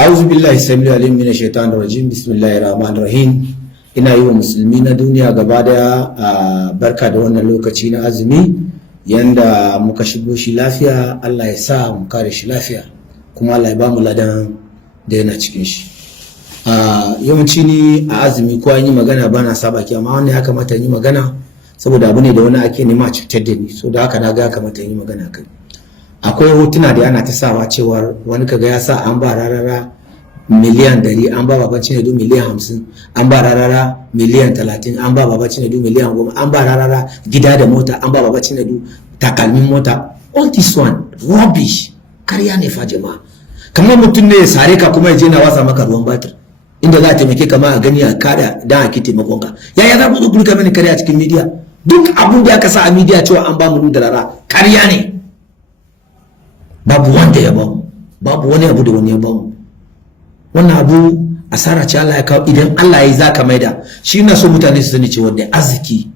A'udhu billahi samil alim min shaitanir rajim. Bismillahir rahmanir rahim. Ina yi wa musulmi na duniya gaba daya barka da wannan lokaci na azumi, yanda muka shigo shi lafiya. Allah ya sa mu kare shi lafiya, kuma Allah ya ba mu ladan da yana cikin shi. Yawanci ni a azumi ko an yi magana bana saba ki, amma wannan ya kamata yi magana saboda abu ne da wani ake nema cutar da ni, so da haka na ga ya kamata yi magana kai. Akwai hotuna da ana ta sawa cewar wani kaga ya sa an ba rarara miliyan 100, an ba baban Cinedu miliyan 50, an ba rarara miliyan 30, an ba baban Cinedu miliyan 10, an ba rarara gida da mota, an ba baban Cinedu takalmin mota. All this one rubbish, karya ne fa jama'a. Kamar mutum ne ya sare ka kuma ya je na wasa maka ruwan batir, inda za a taimake ka ma a gani a kada dan a ki taimakon ka. Yaya za ku zo ku mani karya cikin media? Duk abun da aka sa a media cewa an ba mu da rara karya ne. Babu wanda ya bamu, babu wani abu da wani ya bamu. Wannan abu asara ce Allah ya kawo. Idan Allah ya yi zaka maida shi. Na so mutane su sani cewa da arziki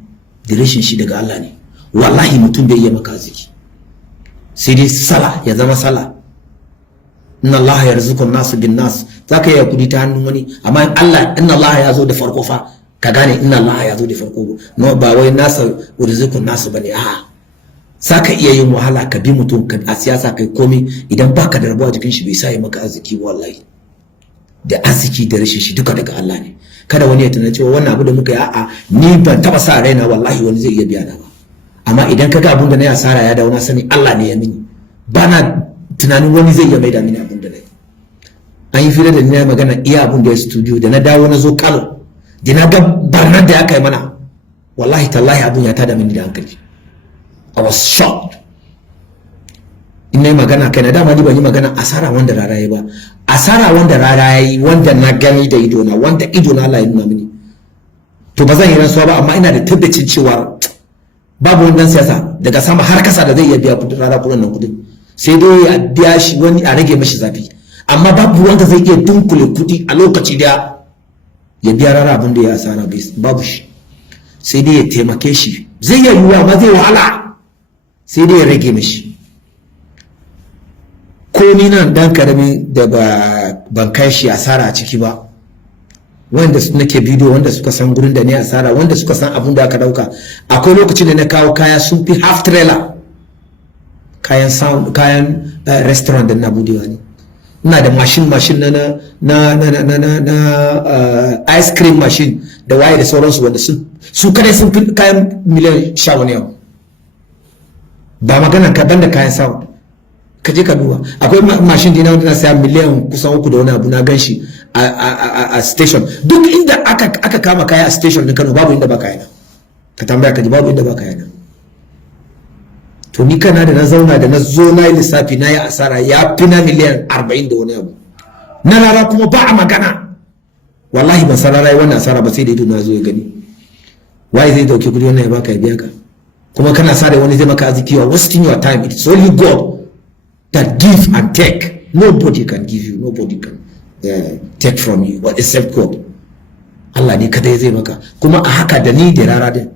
da rashin shi daga Allah ne. Wallahi mutum bai yi maka arziki, sai dai sala ya zama sala. Inna Allah yarzuqun nas bin nas. Zaka yi kudi ta hannun wani, amma in Allah, inna Allah ya zo da farko fa ka gane inna Allah ya zo da farko, no ba wai nasa yarzuqun nas bane. A'a, saka iya yin wahala ka bi mutum ka a siyasa kai komai, idan baka da rabuwa jikin shi bai sa yi maka arziki. Wallahi da arziki da rashin shi duka daga Allah ne. Kada wani ya tana cewa wannan abu da muka yi, a'a ni ban taba sa raina, wallahi wani zai iya biya na ba. Amma idan kaga abun da na yi asara ya dawo, na sani Allah ne ya mini, bana tunanin wani zai iya maida mini abun da na yi. An yi fira da ni na magana iya abun da ya studio, da na dawo na zo Kano, da na ga barnar da ya kai mana, wallahi tallahi abun ya tada mini da hankali. I was shocked. Ina yi magana kai na dama ni ban yi magana asara wanda rara yi ba. Asara wanda rara yi, wanda na gani da ido na, wanda ido na Allah ya nuna mini, to ba zan yi rantsuwa ba, amma ina da tabbacin cewa babu wani dan siyasa daga sama har kasa da zai iya biya kudin rara, kudin nan kudin sai dai ya biya shi wani a rage mashi zafi, amma babu wanda zai iya dunkule kudi a lokaci da ya biya rara abin da ya asara. Babu shi, sai dai ya taimake shi. Zai iya yiwuwa ma zai wahala, sai dai ya rage mishi. Ko ni nan dan karami da ban kai shi asara a ciki ba, wanda nake bidiyo, wanda suka san gurin da ne asara, wanda suka san abun da aka dauka. Akwai lokacin da na kawo kaya sun fi half trailer, kayan sound, kayan restaurant da na budewa ne. Ina da mashin na ice cream machine da waye da sauransu, wanda su kadai sun fi kayan miliyan 10 wani yau. Ba magana kaɗan da kayan sound, ka je ka duba. Akwai mashin dina wanda na saya miliyan kusan 3 da wani abu, na gan shi a station. Duk inda aka kama kaya a station din Kano, babu inda ba kayana. Ka tambaya ka ji, babu inda ba kayana. To ni kana da na zauna da na zo na yi lissafi, na yi asara ya fi na miliyan 40 da wani abu na rara, kuma ba a magana. Wallahi ban san rara yi wannan asara ba, sai da ido na zo ya gani. Waye zai dauke kudi wannan ya baka ya biya ka? Kuma kana sa da wani zai maka arziki, wa wasting your time. It's only God that give and take. Nobody can give you, nobody can take from you, except God. Allah ne kadai zai maka. Kuma a haka da ni da rara din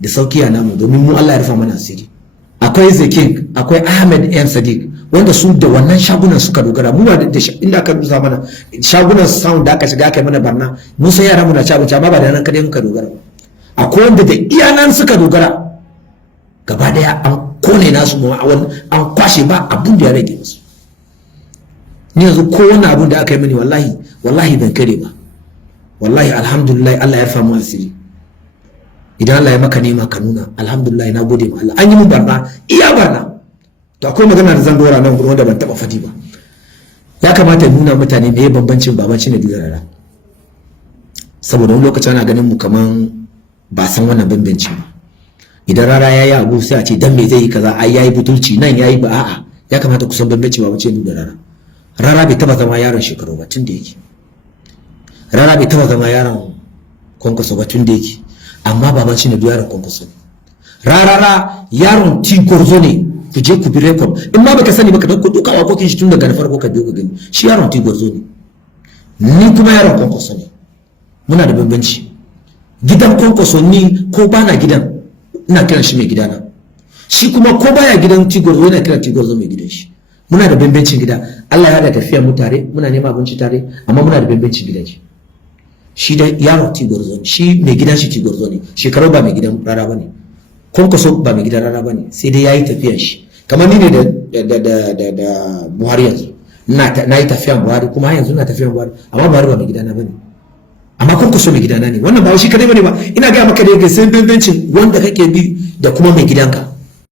da sauki a namu, domin mu Allah ya rufa mana asiri. Akwai Zeking, akwai Ahmed M Sadiq, wanda su da wannan shagunan suka dogara. Mu da inda aka dusa mana shagunan sound da aka shiga aka yi mana barna, mun sai yara muna ci abinci, amma ba da nan kadai muka dogara. Akwai wanda da iyanan suka dogara, gaba daya an kone nasu ma an kwashe, ba abun da ya rage musu. Ni yanzu ko wani abun da aka yi mini, wallahi ban kare ba. Wallahi alhamdulillah, Allah ya rufa mu asiri. Idan Allah ya maka nema ka nuna, alhamdulillah, na gode ma Allah. An yi mun barna, iya barna. To akwai magana da zan dora nan gurin wanda ban taba fadi ba. Ya kamata nuna mutane me bambancin baban Cinedu da rara, saboda wani lokaci ana ganin mu kaman ba san wannan bambanci ba. Idan rara ya yi abu sai a ce dan me zai yi kaza, ai yayi butulci, nan yayi ba. A'a, ya kamata ku san bambanci baban Cinedu da rara. Rara bai taba zama yaron shekaru ba tun da yake. Rara bai taba zama yaron Kwankwaso ba tun da yake. Amma baban Cinedu yaron Kwankwaso ne. Rarara yaron Tigorzo ne. Ku je ku bi record. In ma baka sani baka dauko duka wakokin shi tun daga na farko ka biyo ka gani. Shi yaron Tigorzo ne. Ni kuma yaron Kwankwaso ne. Muna da bambanci. Gidan Kwankwaso ni ko bana gidan, ina kiran shi mai gidana. Shi kuma ko baya gidan Tigorzo yana kiran Tigorzo mai gidan shi. muna da bambancin gida. Allah ya da tafiya mu tare, muna neman abinci tare, amma muna da bambancin gidaje. Shi da yaro tigorzo ne, shi mai gidan shi tigorzo ne, shekaru ba mai gidan rara bane, kwankwaso ba mai gidan rara bane, sai dai yayi tafiyan shi. Kamar ni ne da Buhari yanzu, na yi tafiyan Buhari kuma yanzu na tafiyan Buhari, amma Buhari ba mai gidana bane, amma kwankwaso mai gidana ne. Wannan ba shi kadai bane ba, ina gaya maka da sai bambancin wanda kake bi da kuma mai gidanka.